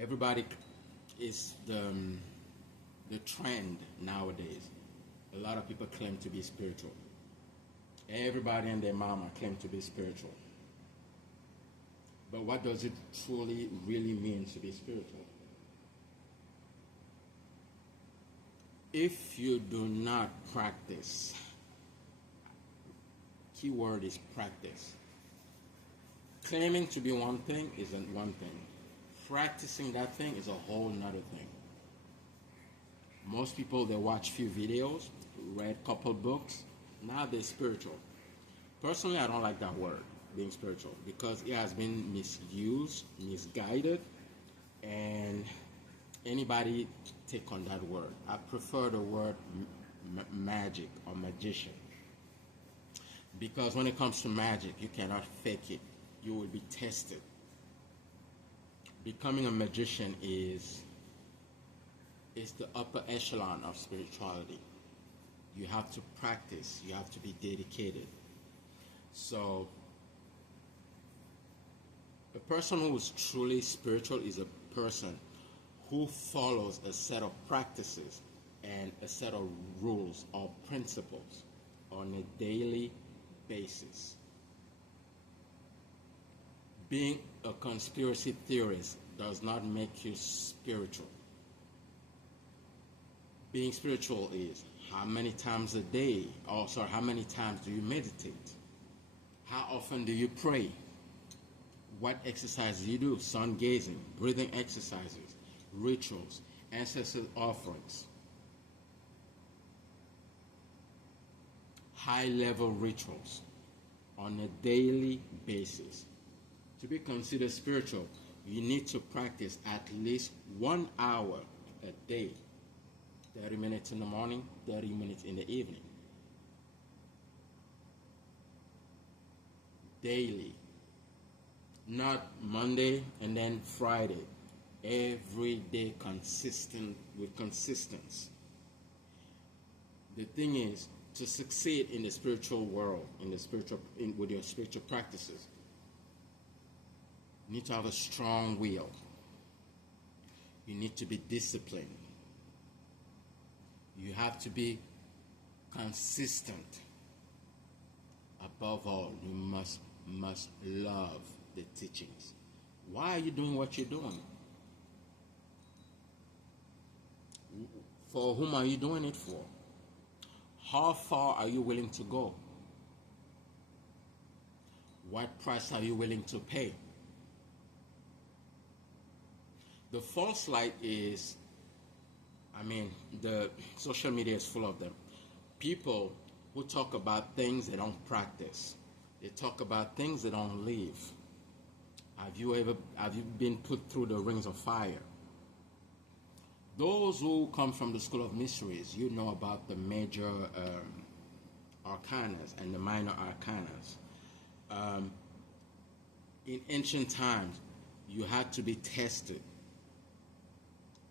Everybody is the trend nowadays. A lot of people claim to be spiritual. Everybody and their mama claim to be spiritual. But what does it truly really mean to be spiritual? If you do not practice, keyword is practice. Claiming to be one thing isn't one thing. Practicing that thing is a whole nother thing. Most people, they watch few videos, read couple books, now they're spiritual. Personally, I don't like that word, being spiritual, because it has been misused, misguided, and anybody take on that word. I prefer the word magic or magician, because when it comes to magic, you cannot fake it. You will be tested. Becoming a magician is the upper echelon of spirituality. You have to practice. You have to be dedicated. So, a person who is truly spiritual is a person who follows a set of practices and a set of rules or principles on a daily basis. Being a conspiracy theorist does not make you spiritual. Being spiritual is how many times a day, how many times do you meditate? How often do you pray? What exercises do you do? Sun gazing, breathing exercises, rituals, ancestral offerings, high-level rituals on a daily basis. To be considered spiritual, you need to practice at least 1 hour a day. 30 minutes in the morning, 30 minutes in the evening. Daily. Not Monday and then Friday. Every day consistent with consistency. The thing is, to succeed in the spiritual world, with your spiritual practices, you need to have a strong will. You need to be disciplined. You have to be consistent. Above all, you must love the teachings. Why are you doing what you're doing? For whom are you doing it for? How far are you willing to go? What price are you willing to pay? The false light is, the social media is full of them. People who talk about things they don't practice. They talk about things they don't live. Have you been put through the rings of fire? Those who come from the school of mysteries, you know about the major arcanas and the minor arcanas. In ancient times, you had to be tested.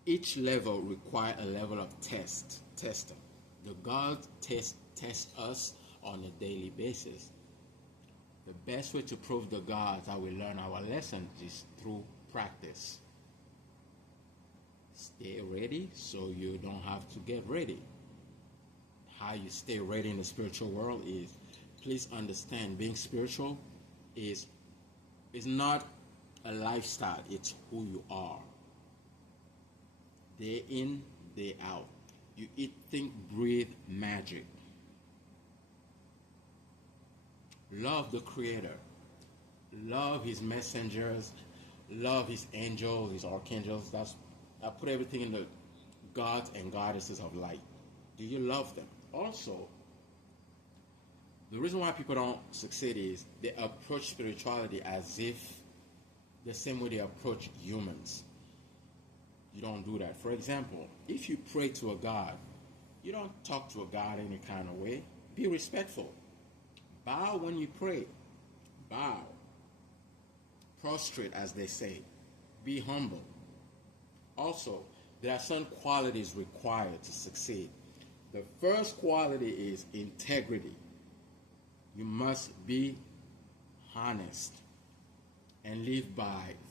Each level required a level of testing. The gods test us on a daily basis. The best way to prove the gods that we learn our lessons is through practice. Stay ready so you don't have to get ready. How you stay ready in the spiritual world is, please understand, being spiritual is not a lifestyle, it's who you are. Day in, day out. You eat, think, breathe magic. Love the Creator. Love His messengers. Love His angels, His archangels. I put everything in the gods and goddesses of light. Do you love them? Also, the reason why people don't succeed is they approach spirituality as if the same way they approach humans. You don't do that. For example, if you pray to a God, you don't talk to a God any kind of way. Be respectful. Bow when you pray. Bow. Prostrate, as they say. Be humble. Also, there are some qualities required to succeed. The first quality is integrity. You must be honest and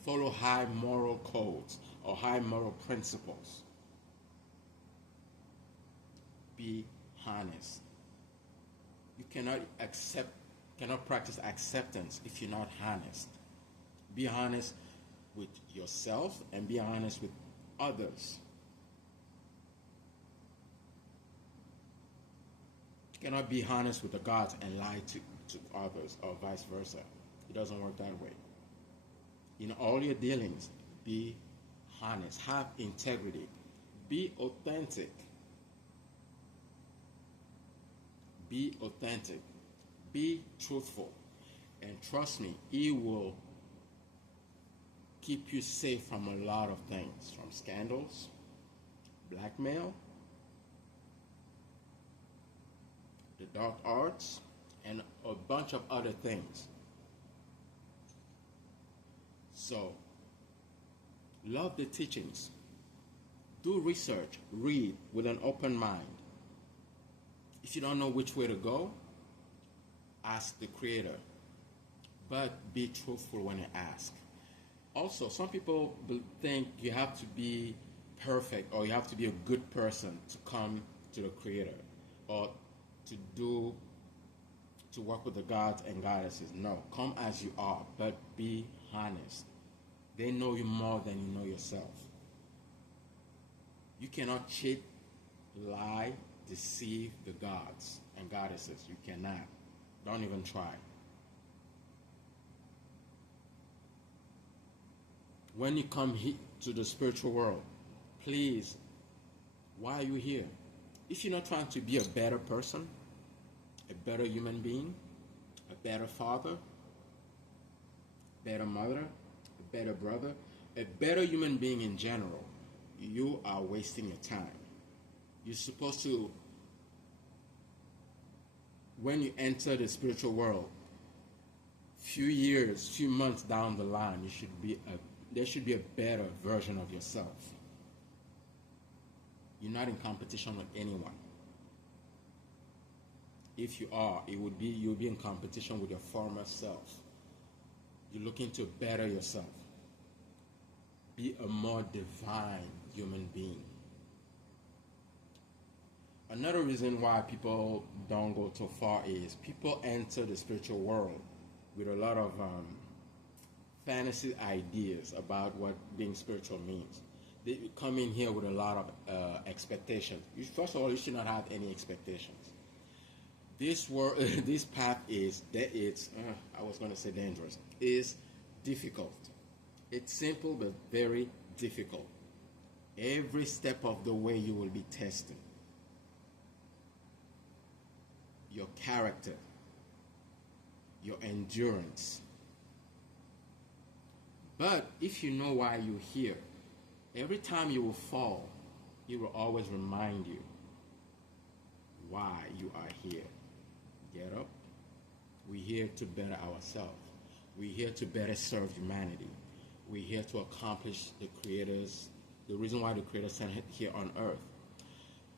follow high moral codes or high moral principles. Be honest. You cannot practice acceptance if you're not honest. Be honest with yourself and be honest with others. You cannot be honest with the gods and lie to others or vice versa. It doesn't work that way. In all your dealings, be honest. Have integrity. Be authentic. Be authentic. Be truthful. And trust me, it will keep you safe from a lot of things, from scandals, blackmail, the dark arts, and a bunch of other things. So, love the teachings. Do research. Read with an open mind. If you don't know which way to go, ask the Creator. But be truthful when you ask. Also, some people think you have to be perfect or you have to be a good person to come to the Creator or to work with the gods and goddesses. No, come as you are, but be honest. They know you more than you know yourself. You cannot cheat, lie, deceive the gods and goddesses. You cannot. Don't even try. When you come to the spiritual world, please, why are you here? If you're not trying to be a better person, a better human being, a better father, better mother, a better brother, a better human being in general, you are wasting your time. You're supposed to, when you enter the spiritual world, few years, few months down the line, there should be a better version of yourself. You're not in competition with anyone. If you are, you'll be in competition with your former self. You're looking to better yourself. Be a more divine human being. Another reason why people don't go too far is people enter the spiritual world with a lot of fantasy ideas about what being spiritual means. They come in here with a lot of expectations. First of all, you should not have any expectations. This path is I was going to say dangerous. Is difficult. It's simple but very difficult. Every step of the way you will be tested. Your character, your endurance. But if you know why you're here, every time you will fall, it will always remind you why you are here. Get up. We're here to better ourselves. We're here to better serve humanity. We're here to accomplish the reason why the Creator sent it here on earth.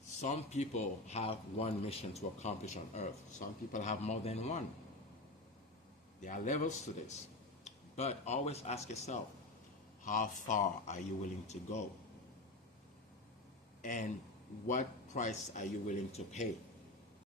Some people have one mission to accomplish on earth. Some people have more than one. There are levels to this. But always ask yourself, how far are you willing to go? And what price are you willing to pay?